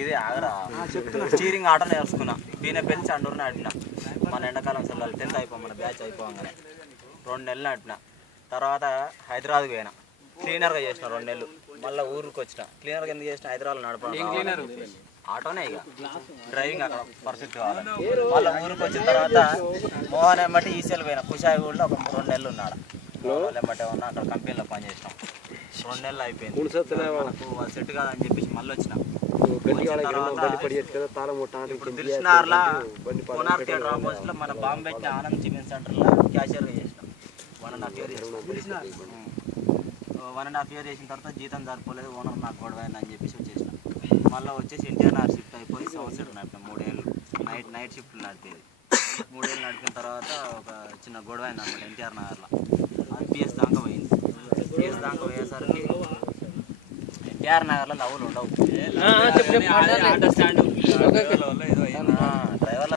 ఇది ఆగరా steering auto నేర్చుకున్నా పీనపల్లి చండూరు నడిపిన మన ఎండాకాలం సెల్లాలి 10th అయిపో మన బ్యాచ్ అయిపోగానే 2 నెలలు నడిపిన. తర్వాత హైదరాబాద్కి పోయినా క్లీనర్గా చేసిన 2 నెలలు. మళ్ళీ ఊరికి వచ్చిన క్లీనర్గా ఎందుకు చేసిన హైదరాబాద్లో నడపడం ఆటోనే ఇక డ్రైవింగ్ అక్కడ పర్ఫెక్ట్ కావాలని. మళ్ళీ ఊరికి వచ్చిన తర్వాత మోహన్ ఎమ్మటి ఈసీఎల్ పోయినా కుషాయిగూడలో ఒక 2 నెలలు ఉన్నాడు. మోహన్ ఎమ్మటే ఉన్నా అక్కడ కంపెనీలో పనిచేసినాం. 2 నెలలు అయిపోయింది. మనకు సెట్ కాదని చెప్పేసి మళ్ళీ వచ్చిన. ఇప్పుడు దిల్సుఖ్నగర్లో కోనార్ థియేటర్ ఆపోజిట్లో మన బాంబే ఆనంద్ చికెన్ సెంటర్లో క్యాషియర్గా చేసినాం. 1.5 year చేసిన. 1.5 year చేసిన తర్వాత జీతం సరిపోలేదు, ఓనర్ నాకు గొడవ అయిందని చెప్పేసి వచ్చేసిన. మళ్ళీ వచ్చేసి ఎన్టీఆర్ షిఫ్ట్ అయిపోయి సౌత్ సైడ్ నడిపిన 3 ఏళ్ళు. నైట్ షిఫ్ట్లు నడిపేది. 3 ఏళ్ళు నడిపిన తర్వాత ఒక చిన్న గొడవ అయింది అనమాట ఎన్టీఆర్ నగర్లో. అది పిఎస్ దాకా పోయింది. పిఎస్ దాకా పోయేసరికి ఎన్టీఆర్ నగర్లో లవ్లు ఉండవు.